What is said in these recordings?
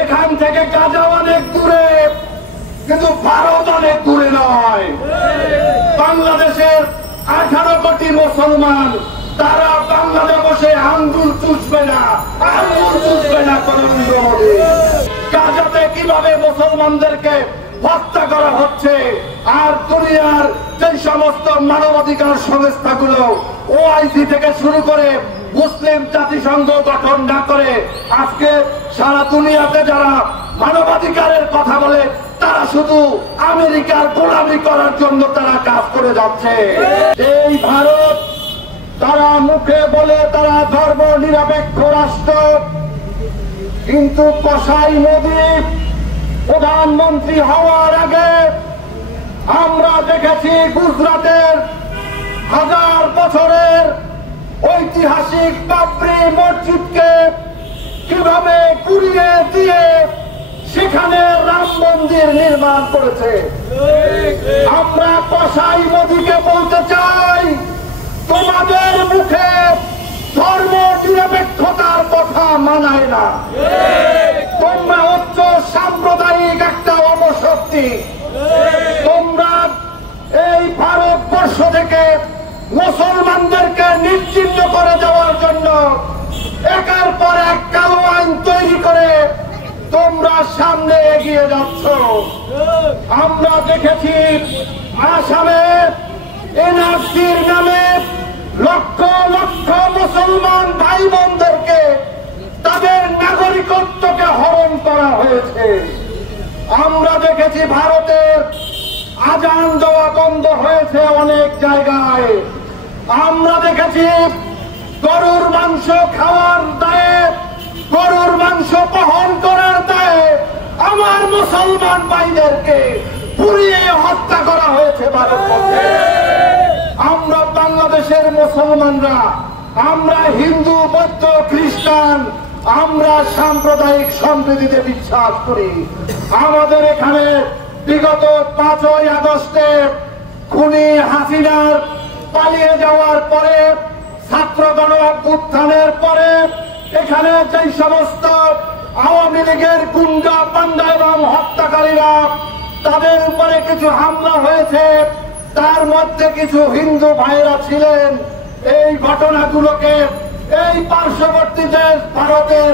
এখান থেকে গাজা অনেক দূরে, কিন্তু ভারত অনেক দূরে নয়। বাংলাদেশের 18 কোটি মুসলমান, তারা বাংলাদেশে বসে আঙ্গুল চুষবে না, আঙ্গুল চুষবে না নরেন্দ্র মোদী। গাজাতে কিভাবে মুসলমানদেরকে হত্যা করা হচ্ছে, আর দুনিয়ার যে সমস্ত মানবাধিকার সংস্থাগুলো ওআইসি থেকে শুরু করে মুসলিম জাতিসংঘ গঠন না করে আজকে সারা দুনিয়াতে যারা মানবাধিকারের কথা বলে, তারা শুধু আমেরিকার গোলামি করার জন্য তারা কাজ করে যাচ্ছে। এই ভারত, তারা মুখে বলে তারা ধর্ম নিরপেক্ষ রাষ্ট্র, কিন্তু কসাই মোদী প্রধানমন্ত্রী হওয়ার আগে আমরা দেখেছি গুজরাটের 1000 বছরের ঐতিহাসিক বাবরি মসজিদকে কিভাবে গুড়িয়ে দিয়ে সেখানে রাম মন্দির নির্মাণ করেছে। আমরা কসাই মোদীকে বলতে চাই, তোমাদের মুখে ধর্ম নিরপেক্ষতার কথা মানায় না। তোমরা উচ্চ সাম্প্রদায়িক একটা অপশক্তি। তোমরা এই ভারতবর্ষ থেকে মুসলমানদেরকে নিশ্চিহ্ন করে দেওয়ার জন্য একের পর এক কালো আইন তৈরি করে তোমরা সামনে এগিয়ে যাচ্ছ। আমরা দেখেছি আসামে এনআরসির নামে লক্ষ লক্ষ মুসলমান ভাই বোনদেরকে তাদের নাগরিকত্বকে হরণ করা হয়েছে। আমরা দেখেছি ভারতের আজান দেওয়া বন্ধ হয়েছে অনেক জায়গায়। আমরা দেখেছি গরুর মাংস খাওয়ার দায়ে, গরুর মাংস বহন করার দায়ে আমার মুসলমান ভাইদেরকে পুড়িয়ে হত্যা করা হয়েছে ভারতবর্ষে। আমরা বাংলাদেশের মুসলমানরা, আমরা হিন্দু, বৌদ্ধ, খ্রিস্টান, আমরা সাম্প্রদায়িক সম্প্রীতিতে বিশ্বাস করি। আমাদের এখানে বিগত 5ই আগস্টে খুনি হাসিনার পালিয়ে যাওয়ার পরে, ছাত্র গণ অভ্যুত্থানের পরে এখানে যে সমস্ত আওয়ামী লীগের গুন্ডা পান্ডা এবং হত্যাকারীরা, তাদের উপরে কিছু হামলা হয়েছে, তার মধ্যে কিছু হিন্দু ভাইরা ছিলেন। এই ঘটনাগুলোকে এই পার্শ্ববর্তী দেশ ভারতের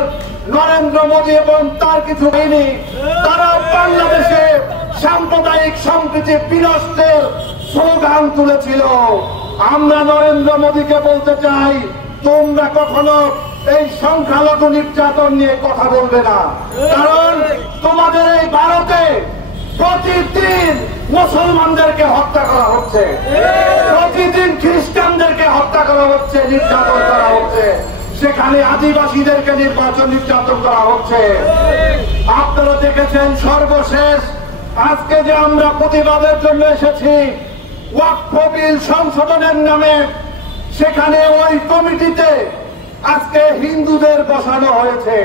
নরেন্দ্র মোদী এবং তার কিছু বাহিনী, তারা বাংলাদেশে সাম্প্রদায়িক সম্প্রীতি বিনষ্টের স্লোগান তুলেছিল। আমরা নরেন্দ্র মোদীকে বলতে চাই, তোমরা কখনো এই সংখ্যালঘু নির্যাতন নিয়ে কথা বলবে না। কারণ তোমাদের এই ভারতে প্রতিদিন মুসলমানদেরকে হত্যা করা হচ্ছে, প্রতিদিন খ্রিস্টানদেরকে হত্যা করা হচ্ছে, নির্যাতন করা হচ্ছে, সেখানে আদিবাসীদেরকে নির্যাতন করা হচ্ছে। আপনারা দেখেছেন সর্বশেষ আজকে যে আমরা প্রতিবাদের জন্য এসেছি ওয়াকফ বিল সংশোধনের নামে, সেখানে ওই কমিটিতে আজকে হিন্দুদের বসানো হয়েছে।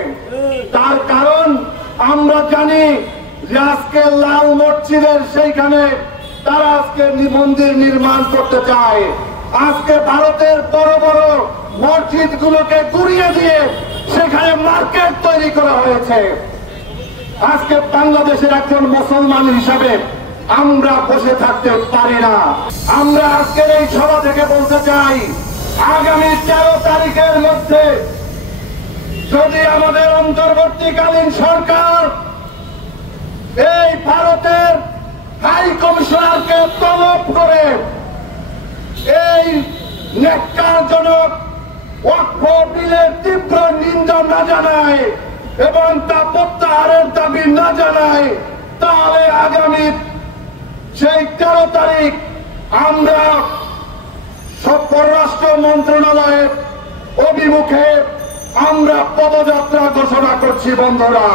তার কারণ আমরা জানি যে আজকে লাল মসজিদের সেইখানে তারা আজকে মন্দির নির্মাণ করতে চায়। আজকে ভারতের বড় বড় মসজিদ গুলোকে গুড়িয়ে দিয়ে সেখানে মার্কেট তৈরি করা হয়েছে। আজকে বাংলাদেশের একজন মুসলমান হিসাবে আমরা বসে থাকতে পারি না। আমরা আজকের এই সভা থেকে বলতে চাই, আগামী 13 তারিখের মধ্যে যদি আমাদের অন্তর্বর্তীকালীন সরকার এই ভারতের হাই কমিশনারকে তলব করে এই ন্যাক্কারজনক ওয়াকফ বিলের তীব্র নিন্দা না জানায় এবং তা প্রত্যাহারের দাবি না জানায়, তাহলে আগামী সেই 13 তারিখ আমরা পররাষ্ট্র মন্ত্রণালয়ের অভিমুখে আমরা পদযাত্রা ঘোষণা করছি বন্ধুরা।